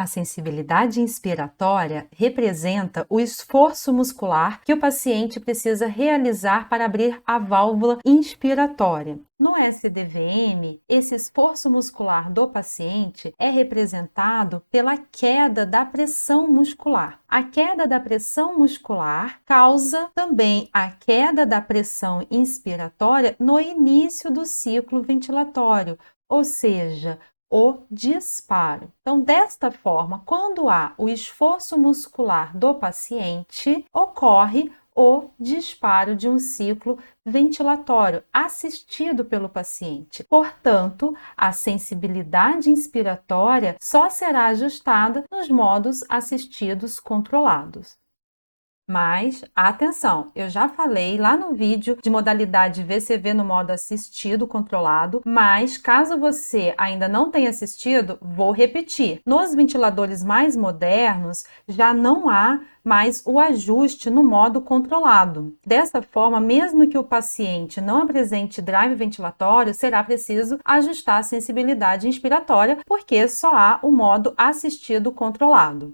A sensibilidade inspiratória representa o esforço muscular que o paciente precisa realizar para abrir a válvula inspiratória. No SDVM, esse esforço muscular do paciente é representado pela queda da pressão muscular. A queda da pressão muscular causa também a queda da pressão inspiratória no início do ciclo ventilatório, ou seja, o disparo. Então, desta forma, quando há o esforço muscular do paciente, ocorre o disparo de um ciclo ventilatório assistido pelo paciente. Portanto, a sensibilidade inspiratória só será ajustada nos modos assistidos controlados. Mas, atenção, eu já falei lá no vídeo de modalidade VCV no modo assistido controlado, mas caso você ainda não tenha assistido, vou repetir. Nos ventiladores mais modernos, já não há mais o ajuste no modo controlado. Dessa forma, mesmo que o paciente não apresente grave ventilatório, será preciso ajustar a sensibilidade inspiratória, porque só há o modo assistido controlado.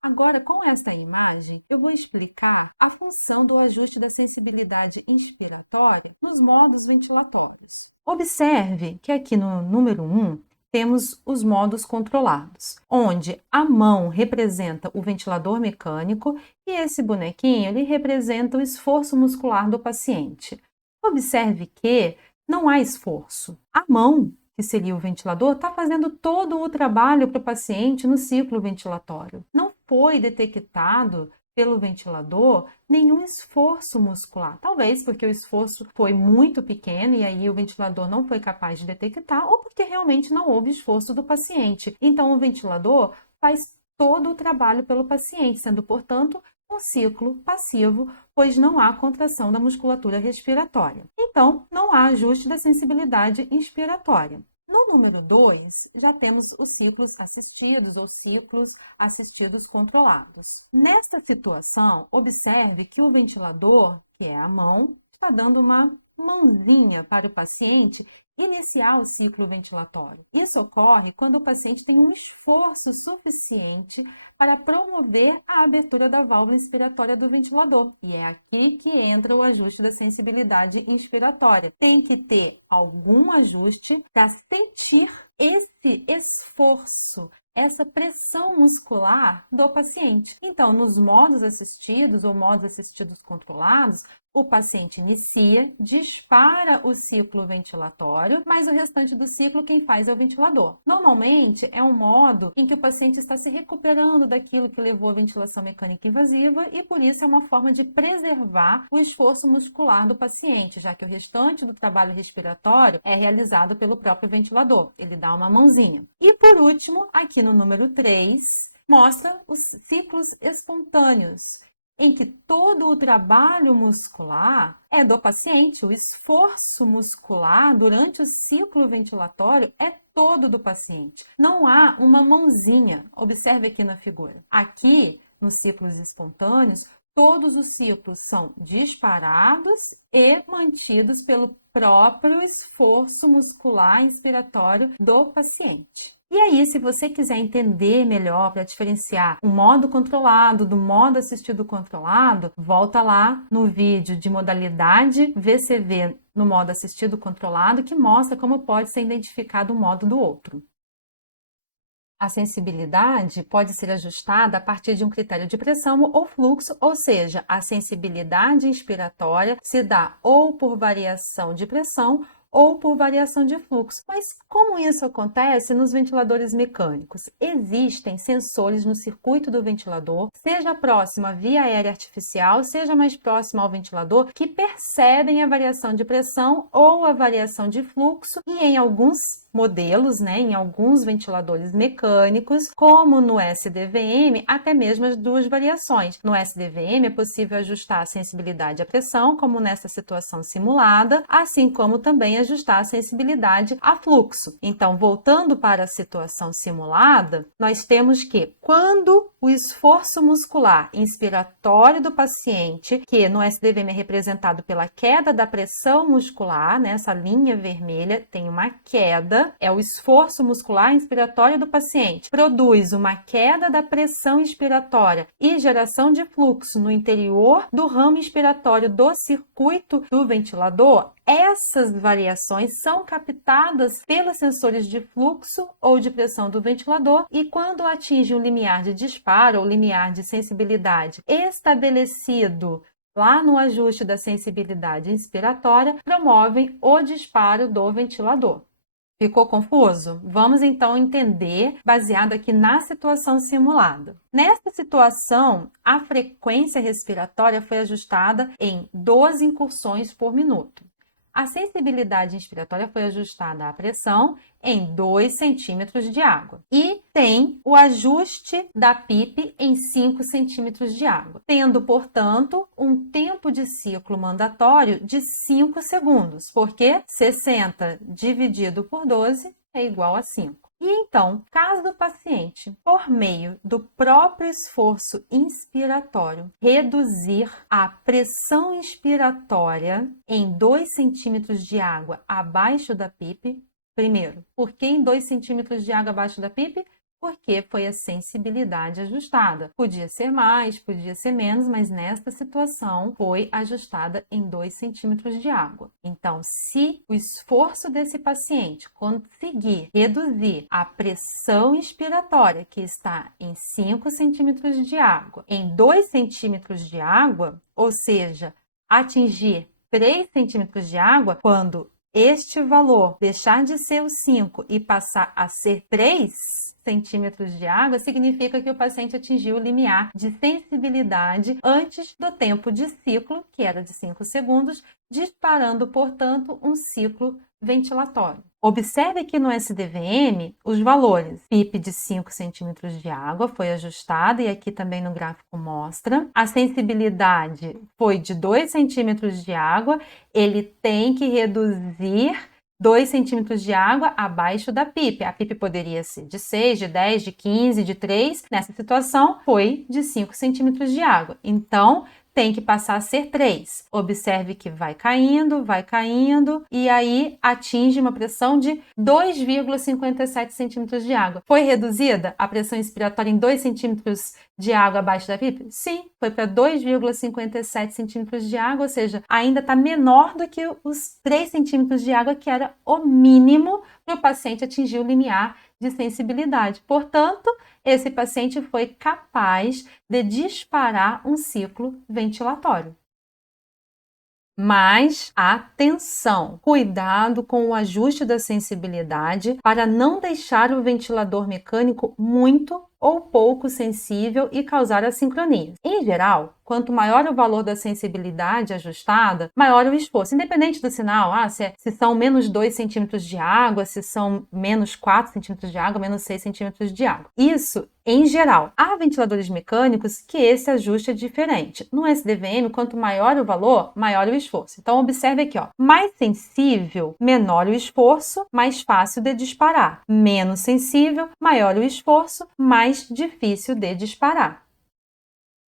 Agora, com essa imagem, eu vou explicar a função do ajuste da sensibilidade inspiratória nos modos ventilatórios. Observe que aqui no número 1 temos os modos controlados, onde a mão representa o ventilador mecânico e esse bonequinho ele representa o esforço muscular do paciente. Observe que não há esforço. A mão, que seria o ventilador, está fazendo todo o trabalho para o paciente no ciclo ventilatório. Não foi detectado pelo ventilador nenhum esforço muscular. Talvez porque o esforço foi muito pequeno e aí o ventilador não foi capaz de detectar ou porque realmente não houve esforço do paciente. Então, o ventilador faz todo o trabalho pelo paciente, sendo, portanto, um ciclo passivo, pois não há contração da musculatura respiratória. Então, não há ajuste da sensibilidade inspiratória. No número 2, já temos os ciclos assistidos ou ciclos assistidos controlados. Nesta situação, observe que o ventilador, que é a mão, está dando uma mãozinha para o paciente iniciar o ciclo ventilatório. Isso ocorre quando o paciente tem um esforço suficiente para promover a abertura da válvula inspiratória do ventilador. E é aqui que entra o ajuste da sensibilidade inspiratória. Tem que ter algum ajuste para sentir esse esforço, essa pressão muscular do paciente. Então, nos modos assistidos ou modos assistidos controlados, o paciente inicia, dispara o ciclo ventilatório, mas o restante do ciclo quem faz é o ventilador. Normalmente é um modo em que o paciente está se recuperando daquilo que levou à ventilação mecânica invasiva e por isso é uma forma de preservar o esforço muscular do paciente, já que o restante do trabalho respiratório é realizado pelo próprio ventilador. Ele dá uma mãozinha. E por último, aqui no número 3, mostra os ciclos espontâneos, em que todo o trabalho muscular é do paciente, o esforço muscular durante o ciclo ventilatório é todo do paciente. Não há uma mãozinha, observe aqui na figura. Aqui, nos ciclos espontâneos, todos os ciclos são disparados e mantidos pelo próprio esforço muscular inspiratório do paciente. E aí, se você quiser entender melhor para diferenciar o modo controlado do modo assistido controlado, volta lá no vídeo de modalidade VCV no modo assistido controlado, que mostra como pode ser identificado um modo do outro. A sensibilidade pode ser ajustada a partir de um critério de pressão ou fluxo, ou seja, a sensibilidade inspiratória se dá ou por variação de pressão ou por variação de fluxo. Mas como isso acontece nos ventiladores mecânicos? Existem sensores no circuito do ventilador, seja próximo à via aérea artificial, seja mais próximo ao ventilador, que percebem a variação de pressão ou a variação de fluxo e em alguns modelos, em alguns ventiladores mecânicos, como no SDVM, até mesmo as duas variações. No SDVM é possível ajustar a sensibilidade à pressão, como nessa situação simulada, assim como também também ajustar a sensibilidade a fluxo. Então, voltando para a situação simulada, nós temos que, quando o esforço muscular inspiratório do paciente, que no SDVM é representado pela queda da pressão muscular, nessa linha vermelha tem uma queda, é o esforço muscular inspiratório do paciente, produz uma queda da pressão inspiratória e geração de fluxo no interior do ramo inspiratório do circuito do ventilador, essas variações são captadas pelos sensores de fluxo ou de pressão do ventilador e quando atinge o limiar de disparo ou limiar de sensibilidade estabelecido lá no ajuste da sensibilidade inspiratória, promovem o disparo do ventilador. Ficou confuso? Vamos então entender, baseado aqui na situação simulada. Nesta situação, a frequência respiratória foi ajustada em 12 incursões por minuto. A sensibilidade inspiratória foi ajustada à pressão em 2 centímetros de água. E tem o ajuste da PIP em 5 centímetros de água, tendo, portanto, um tempo de ciclo mandatório de 5 segundos, porque 60 dividido por 12 é igual a 5. E então, caso o paciente, por meio do próprio esforço inspiratório, reduzir a pressão inspiratória em 2 centímetros de água abaixo da PIP, primeiro, por que em 2 centímetros de água abaixo da PIP? Porque foi a sensibilidade ajustada. Podia ser mais, podia ser menos, mas nesta situação foi ajustada em 2 centímetros de água. Então, se o esforço desse paciente conseguir reduzir a pressão inspiratória, que está em 5 centímetros de água, em 2 centímetros de água, ou seja, atingir 3 centímetros de água, quando este valor deixar de ser o 5 e passar a ser 3 centímetros de água, significa que o paciente atingiu o limiar de sensibilidade antes do tempo de ciclo, que era de 5 segundos, disparando, portanto, um ciclo ventilatório. Observe que no SDVM, os valores PIP de 5 centímetros de água foi ajustada e aqui também no gráfico mostra. A sensibilidade foi de 2 centímetros de água, ele tem que reduzir 2 centímetros de água abaixo da PIP. A PIP poderia ser de 6, de 10, de 15, de 3. Nessa situação, foi de 5 centímetros de água. Então, tem que passar a ser 3. Observe que vai caindo, e aí atinge uma pressão de 2,57 centímetros de água. Foi reduzida a pressão inspiratória em 2 centímetros de água abaixo da PIP? Sim, foi para 2,57 centímetros de água, ou seja, ainda está menor do que os 3 centímetros de água, que era o mínimo para o paciente atingir o limiar de sensibilidade. Portanto, esse paciente foi capaz de disparar um ciclo ventilatório. Mas atenção, cuidado com o ajuste da sensibilidade para não deixar o ventilador mecânico muito ou pouco sensível e causar assincronia. Em geral, quanto maior o valor da sensibilidade ajustada, maior o esforço, independente do sinal, se são menos 2 centímetros de água, se são menos 4 centímetros de água, menos 6 centímetros de água. Isso em geral. Há ventiladores mecânicos que esse ajuste é diferente. No SDVM, quanto maior o valor, maior o esforço. Então, observe aqui, mais sensível, menor o esforço, mais fácil de disparar. Menos sensível, maior o esforço, mais difícil de disparar.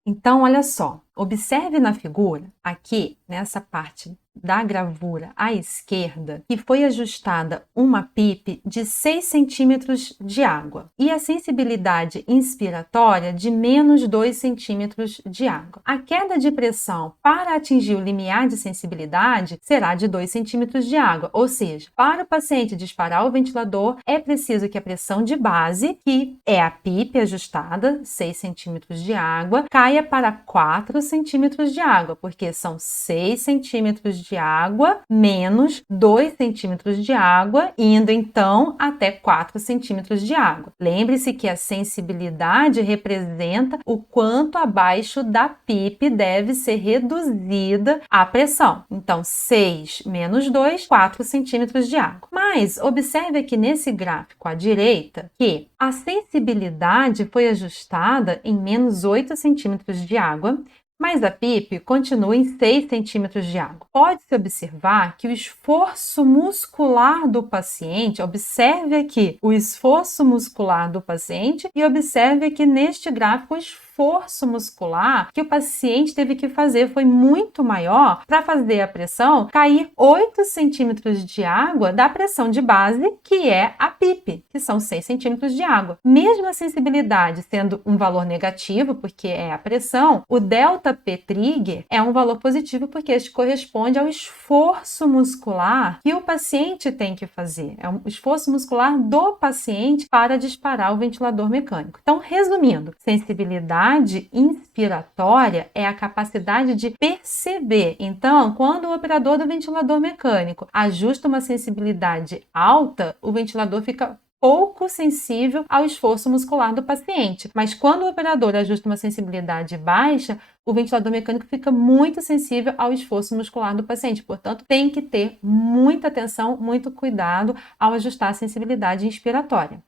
Então, olha só, observe na figura, aqui, nessa parte da gravura à esquerda, que foi ajustada uma PIP de 6 centímetros de água e a sensibilidade inspiratória de menos 2 centímetros de água. A queda de pressão para atingir o limiar de sensibilidade será de 2 centímetros de água, ou seja, para o paciente disparar o ventilador, é preciso que a pressão de base, que é a PIP ajustada, 6 centímetros de água, caia para 4 centímetros de água, porque são 6 centímetros de água menos 2 centímetros de água, indo então até 4 centímetros de água. Lembre-se que a sensibilidade representa o quanto abaixo da PIP deve ser reduzida a pressão. Então, 6 menos 2, 4 centímetros de água. Mas observe aqui nesse gráfico à direita que a sensibilidade foi ajustada em menos 8 centímetros de água, Mas a PIP continua em 6 centímetros de água. Pode-se observar que o esforço muscular do paciente, observe aqui o esforço muscular do paciente e observe aqui neste gráfico o esforço muscular que o paciente teve que fazer foi muito maior para fazer a pressão cair 8 centímetros de água da pressão de base, que é a PIP, que são 6 centímetros de água. Mesmo a sensibilidade sendo um valor negativo, porque é a pressão, o delta P trigger é um valor positivo, porque este corresponde ao esforço muscular que o paciente tem que fazer. É um esforço muscular do paciente para disparar o ventilador mecânico. Então, resumindo, sensibilidade inspiratória é a capacidade de perceber. Então, quando o operador do ventilador mecânico ajusta uma sensibilidade alta, o ventilador fica pouco sensível ao esforço muscular do paciente. Mas quando o operador ajusta uma sensibilidade baixa, o ventilador mecânico fica muito sensível ao esforço muscular do paciente. Portanto, tem que ter muita atenção, muito cuidado ao ajustar a sensibilidade inspiratória.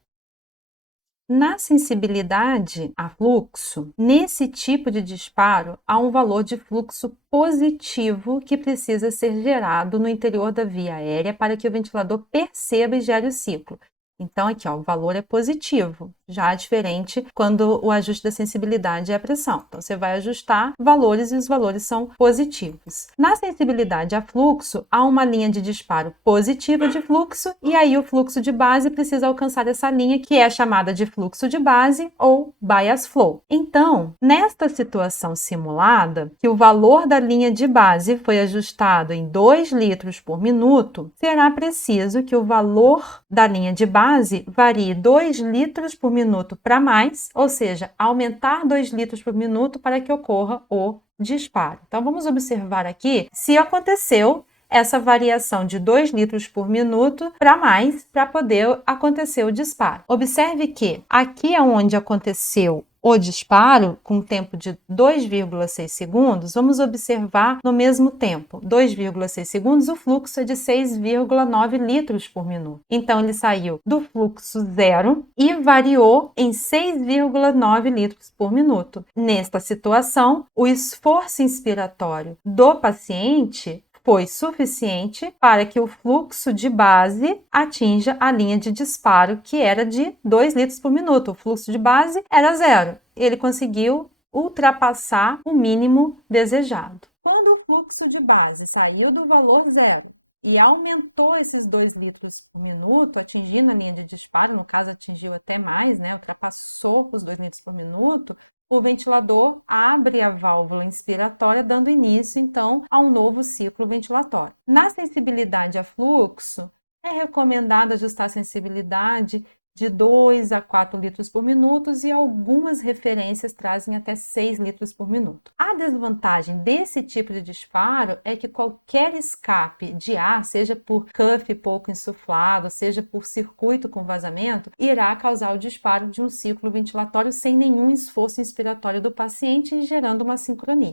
Na sensibilidade a fluxo, nesse tipo de disparo, há um valor de fluxo positivo que precisa ser gerado no interior da via aérea para que o ventilador perceba e gere o ciclo. Então, aqui, ó, o valor é positivo, já diferente quando o ajuste da sensibilidade é a pressão. Então, você vai ajustar valores e os valores são positivos. Na sensibilidade a fluxo, há uma linha de disparo positiva de fluxo e aí o fluxo de base precisa alcançar essa linha que é chamada de fluxo de base ou bias flow. Então, nesta situação simulada, que o valor da linha de base foi ajustado em 2 litros por minuto, será preciso que o valor da linha de base varie 2 litros por minuto para mais, ou seja, aumentar 2 litros por minuto para que ocorra o disparo. Então, vamos observar aqui se aconteceu essa variação de 2 litros por minuto para mais, para poder acontecer o disparo. Observe que aqui é onde aconteceu o disparo, com tempo de 2,6 segundos, vamos observar no mesmo tempo, 2,6 segundos, o fluxo é de 6,9 litros por minuto. Então, ele saiu do fluxo zero e variou em 6,9 litros por minuto. Nesta situação, o esforço inspiratório do paciente foi suficiente para que o fluxo de base atinja a linha de disparo, que era de 2 litros por minuto. O fluxo de base era zero. Ele conseguiu ultrapassar o mínimo desejado. Quando o fluxo de base saiu do valor zero e aumentou esses 2 litros por minuto, atingindo a linha de disparo, no caso atingiu até mais, né? Ultrapassou os 2 litros por minuto, o ventilador abre a válvula inspiratória, dando início, então, a um novo ciclo ventilatório. Na sensibilidade a fluxo, é recomendado ajustar a sensibilidade de 2 a 4 litros por minuto e algumas referências trazem até 6 litros por minuto. A desvantagem desse tipo de disparo é que qualquer escape de ar, seja por cup pouco insuflado, seja por circuito com vazamento, irá causar o disparo de um ciclo ventilatório sem nenhum esforço inspiratório do paciente, gerando uma sincronia.